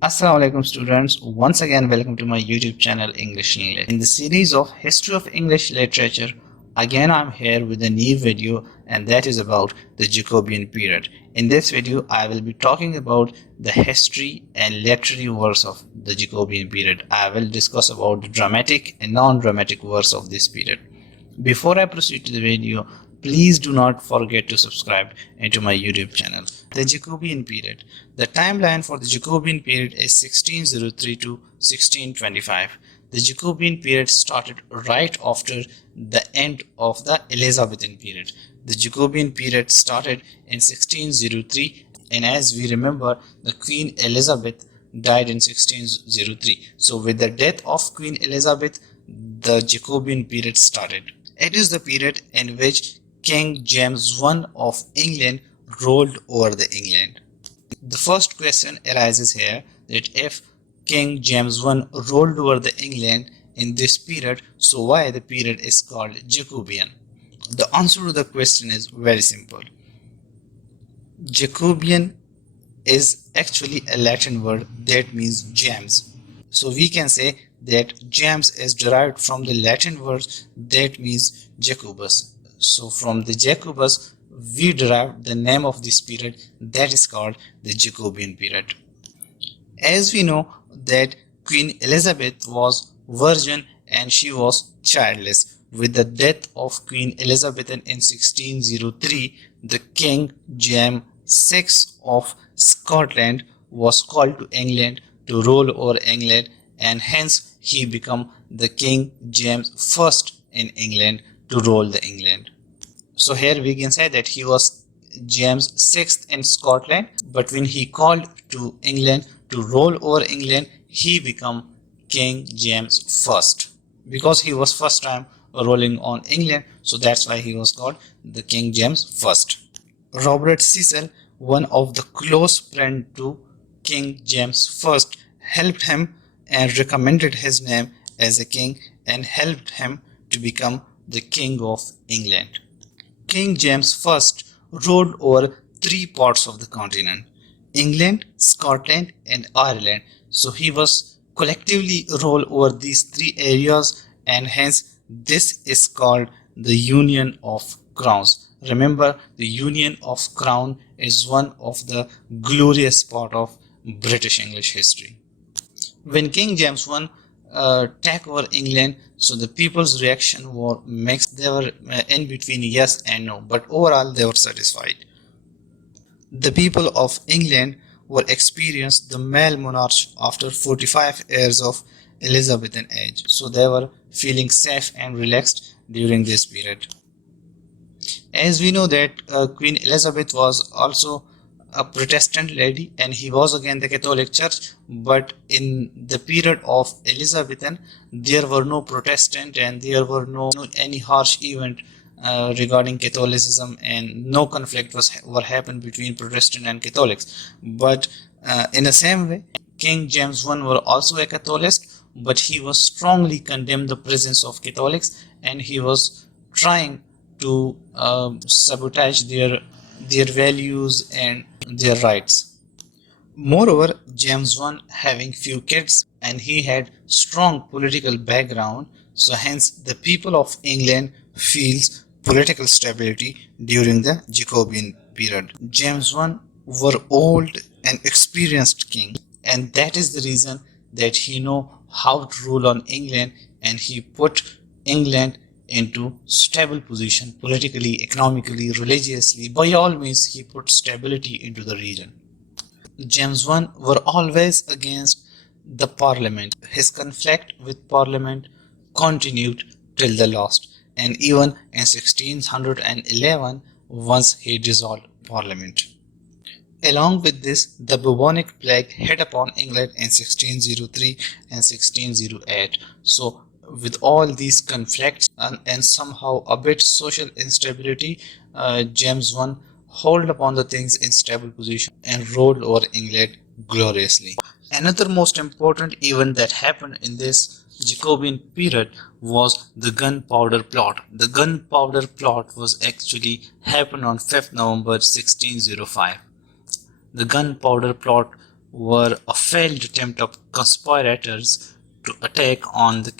Assalamualaikum students, once again welcome to my YouTube channel English English. In the series of History of English Literature, again I'm here with a new video, and that is about the Jacobian period. In this video I will be talking about the history and literary works of the Jacobian period. I will discuss about the dramatic and non-dramatic works of this period. Before I proceed to the video, please do not forget to subscribe into my YouTube channel. The Jacobian period. The timeline for the Jacobian period is 1603 to 1625. The Jacobian period started right after the end of the Elizabethan period. The Jacobian period started in 1603, and as we remember, the Queen Elizabeth died in 1603. So with the death of Queen Elizabeth, the Jacobian period started. It is the period in which King James I of England ruled over the England. The first question arises here that if King James I ruled over the England in this period, so why the period is called Jacobian? The answer to the question is very simple. Jacobian is actually a Latin word that means gems. So we can say that gems is derived from the Latin word that means Jacobus. So from the Jacobus, we derived the name of this period that is called the Jacobian period. As we know that Queen Elizabeth was virgin and she was childless. With the death of Queen Elizabeth in 1603, the King James VI of Scotland was called to England to rule over England, and hence he became the King James I in England to rule the England. So here we can say that he was James VI in Scotland, but when he called to England to rule over England, he became King James I because he was first time ruling on England, so that's why he was called the King James I. Robert Cecil, one of the close friend to King James I, helped him and recommended his name as a king and helped him to become the King of England. King James I ruled over three parts of the continent: England, Scotland and Ireland. So he was collectively ruled over these three areas, and hence this is called the Union of Crowns. Remember, the Union of Crown is one of the glorious part of British English history. When King James I took over England, so the people's reaction were mixed. They were in between yes and no, but overall they were satisfied. The people of England were experienced the male monarch after 45 years of Elizabethan age, so they were feeling safe and relaxed during this period. As we know that Queen Elizabeth was also a Protestant lady and he was again the Catholic Church, but in the period of Elizabethan there were no Protestant and there were no any harsh event regarding Catholicism, and no conflict were happened between Protestant and Catholics. But in the same way, King James I were also a Catholic, but he was strongly condemned the presence of Catholics and he was trying to sabotage their values and their rights. Moreover, James I having few kids and he had strong political background, so hence the people of England feels political stability during the Jacobian period. James I were old and experienced king, and that is the reason that he know how to rule on England, and he put England into stable position politically, economically, religiously. By all means, he put stability into the region. James I were always against the parliament. His conflict with parliament continued till the last, and even in 1611 once he dissolved parliament. Along with this, the bubonic plague hit upon England in 1603 and 1608. So with all these conflicts and somehow a bit social instability, James I held upon the things in stable position and ruled over England gloriously. Another most important event that happened in this Jacobian period was the Gunpowder Plot. The Gunpowder Plot was actually happened on 5th November 1605. The Gunpowder Plot were a failed attempt of conspirators to attack on the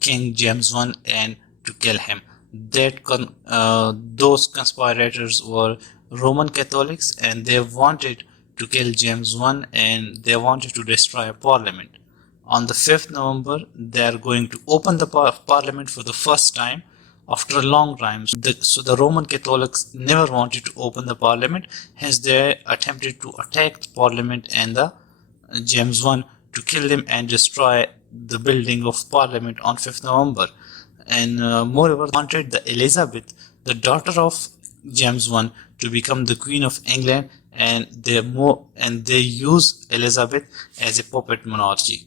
King James I and to kill him. Those conspirators were Roman Catholics, and they wanted to kill James I and they wanted to destroy Parliament. On the 5th November, they are going to open the Parliament for the first time after a long time. So the Roman Catholics never wanted to open the Parliament, hence they attempted to attack the Parliament and the James I to kill them and destroy the building of Parliament on 5th November. And moreover, wanted the Elizabeth, the daughter of James I, to become the Queen of England, and they use Elizabeth as a puppet monarchy.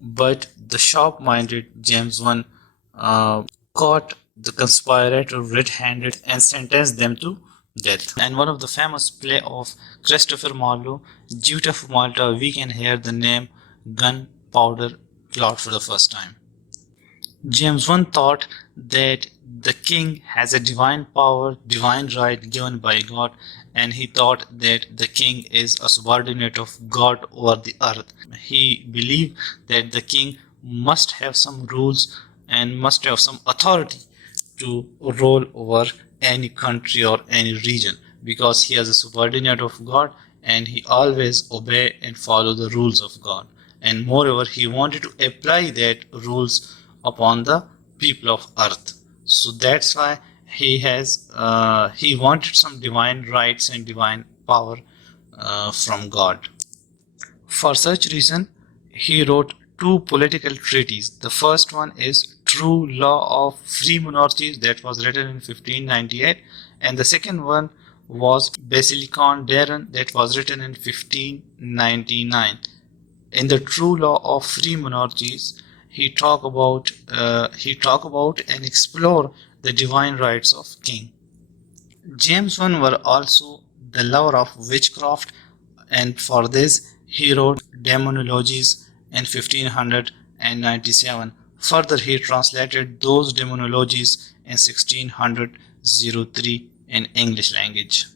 But the sharp-minded James I caught the conspirator red-handed and sentenced them to death. And one of the famous play of Christopher Marlowe, Duke of Malta, we can hear the name Gunpowder Plot for the first time. James I thought that the king has a divine power, divine right given by God, and he thought that the king is a subordinate of God over the earth. He believed that the king must have some rules and must have some authority to rule over any country or any region, because he is a subordinate of God and he always obey and follow the rules of God. And moreover, he wanted to apply that rules upon the people of earth. So that's why he wanted some divine rights and divine power from God. For such reason, he wrote two political treaties. The first one is True Law of Free Monarchies, that was written in 1598, and the second one was Basilicon Darren, that was written in 1599. In the True Law of Free Monarchies, he talk about and explore the divine rights of king. James I were also the lover of witchcraft, and for this he wrote Demonologies in 1597. Further, he translated those demonologies in 1603 in English language.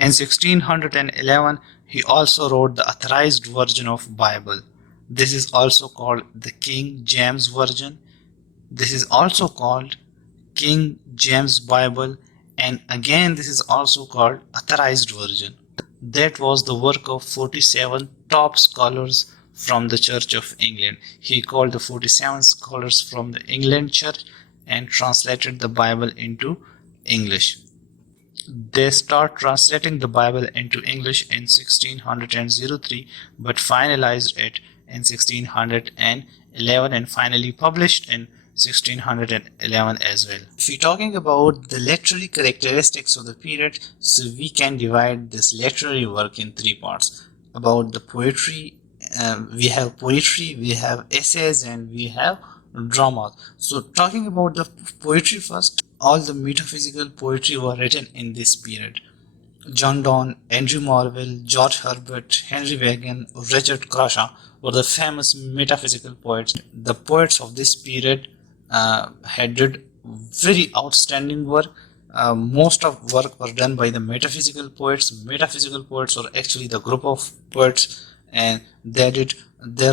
In 1611, he also wrote the authorized version of Bible. This is also called the King James Version. This is also called King James Bible, and again this is also called authorized version. That was the work of 47 top scholars from the Church of England. He called the 47 scholars from the England Church and translated the Bible into English. They start translating the Bible into English in 1603, but finalized it in 1611 and finally published in 1611 as well. If we're talking about the literary characteristics of the period, so we can divide this literary work in three parts. About the poetry, we have poetry, we have essays, and we have drama. So talking about the poetry first, all the metaphysical poetry were written in this period. John Donne, Andrew Marvell, George Herbert, Henry Vaughan, Richard Crashaw were the famous metaphysical poets. The poets of this period had did very outstanding work. Most of work were done by the metaphysical poets. Metaphysical poets were actually the group of poets, and they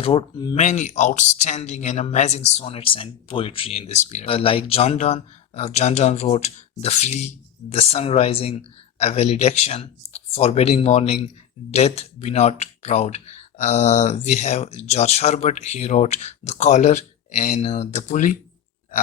wrote many outstanding and amazing sonnets and poetry in this period. Like John Donne, John Donne wrote The Flea, The Sun Rising, A Valediction, Forbidding Morning, Death Be Not Proud. We have George Herbert, he wrote The Collar and The Pulley.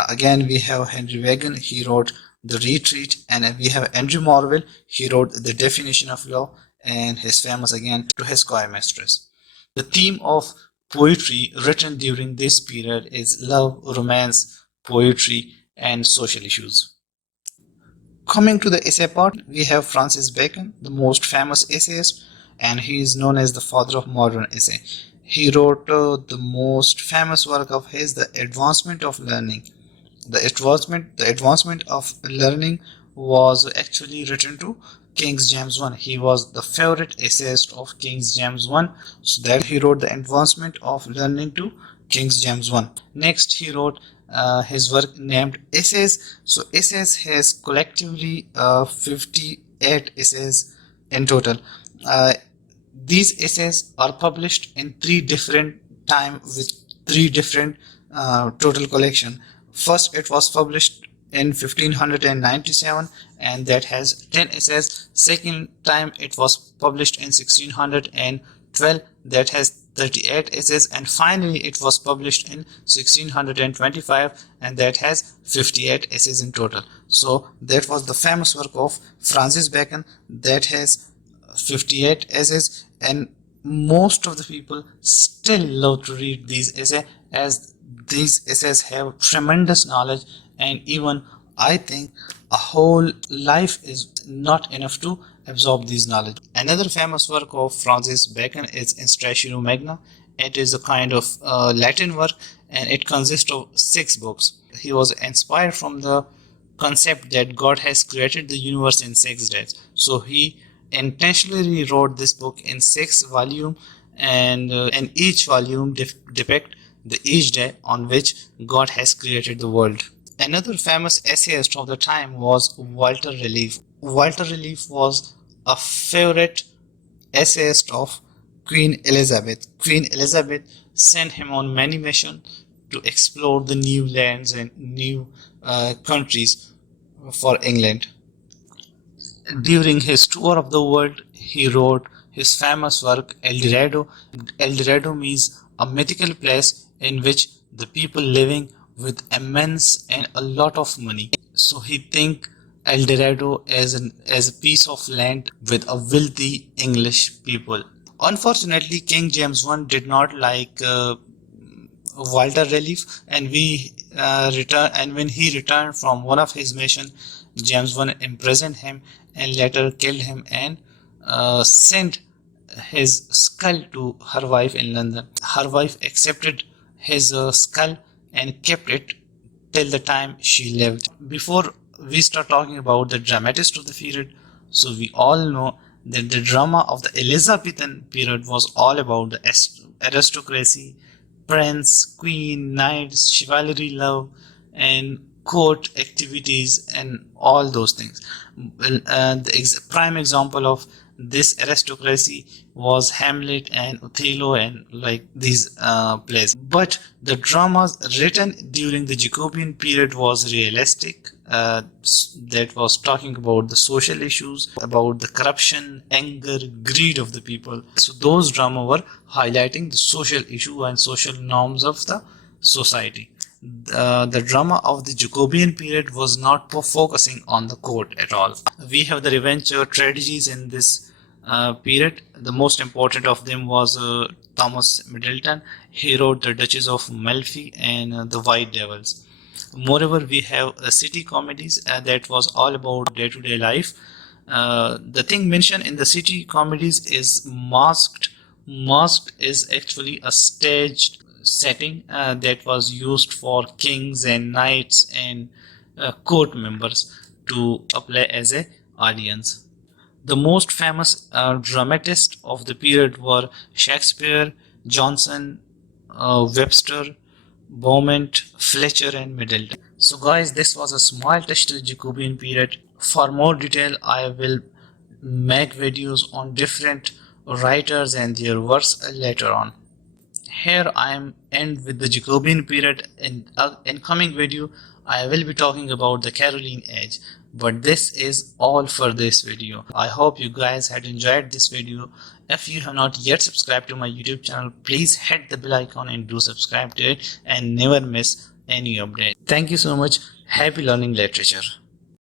Again, we have Henry Vaughan, he wrote The Retreat, and we have Andrew Marvell, he wrote The Definition of Law, and his famous again To His Choir Mistress. The theme of poetry written during this period is love, romance, poetry, and social issues. Coming to the essay part, we have Francis Bacon, the most famous essayist, and he is known as the father of modern essay. He wrote the most famous work of his, The Advancement of Learning. The advancement of learning was actually written to King James I. He was the favorite essayist of King James I, so that he wrote The Advancement of Learning to King James I. Next, he wrote his work named Essays. So Essays has collectively 58 essays in total. Uh, these essays are published in three different time with three different total collection. First, it was published in 1597, and that has 10 essays. Second time, it was published in 1612, that has 38 essays, and finally it was published in 1625, and that has 58 essays in total. So that was the famous work of Francis Bacon that has 58 essays, and most of the people still love to read these essays, as these essays have tremendous knowledge, and even I think a whole life is not enough to absorb these knowledge. Another famous work of Francis Bacon is Instauratio Magna. It is a kind of Latin work, and it consists of 6 books. He was inspired from the concept that God has created the universe in 6 days. So he intentionally wrote this book in 6 volumes, and each volume depict the each day on which God has created the world. Another famous essayist of the time was Walter Raleigh. Walter Raleigh was a favorite essayist of Queen Elizabeth. Queen Elizabeth sent him on many missions to explore the new lands and new countries for England. During his tour of the world, he wrote his famous work El Dorado. El Dorado means a mythical place in which the people living with immense and a lot of money. So he think El Dorado as a piece of land with a wealthy English people. Unfortunately, King James I did not like Walter Raleigh, and when he returned from one of his missions, James I imprisoned him and later killed him, and sent his skull to her wife in London. Her wife accepted his skull and kept it till the time she lived. Before we start talking about the dramatists of the period, so we all know that the drama of the Elizabethan period was all about the aristocracy, prince, queen, knights, chivalry, love, and court activities, and all those things. Well, the prime example of this aristocracy was Hamlet and Othello and like these plays. But the dramas written during the Jacobian period was realistic. That was talking about the social issues, about the corruption, anger, greed of the people. So those drama were highlighting the social issue and social norms of the society. The drama of the Jacobian period was not focusing on the court at all. We have the revenge tragedies in this period. The most important of them was Thomas Middleton. He wrote the Duchess of Malfi and the White Devils. Moreover, we have city comedies that was all about day-to-day life. The thing mentioned in the city comedies is masked. Masked is actually a staged setting that was used for kings and knights and court members to apply as a audience. The most famous dramatists of the period were Shakespeare, Johnson, Webster, Beaumont, Fletcher, and Middleton. So guys, this was a small touch to the Jacobean period. For more detail, I will make videos on different writers and their works later on. Here I am end with the Jacobean period. In coming video, I will be talking about the Caroline Age. But this is all for this video. I hope you guys had enjoyed this video. If you have not yet subscribed to my YouTube channel, please hit the bell icon and do subscribe to it and never miss any update. Thank you so much. Happy learning literature.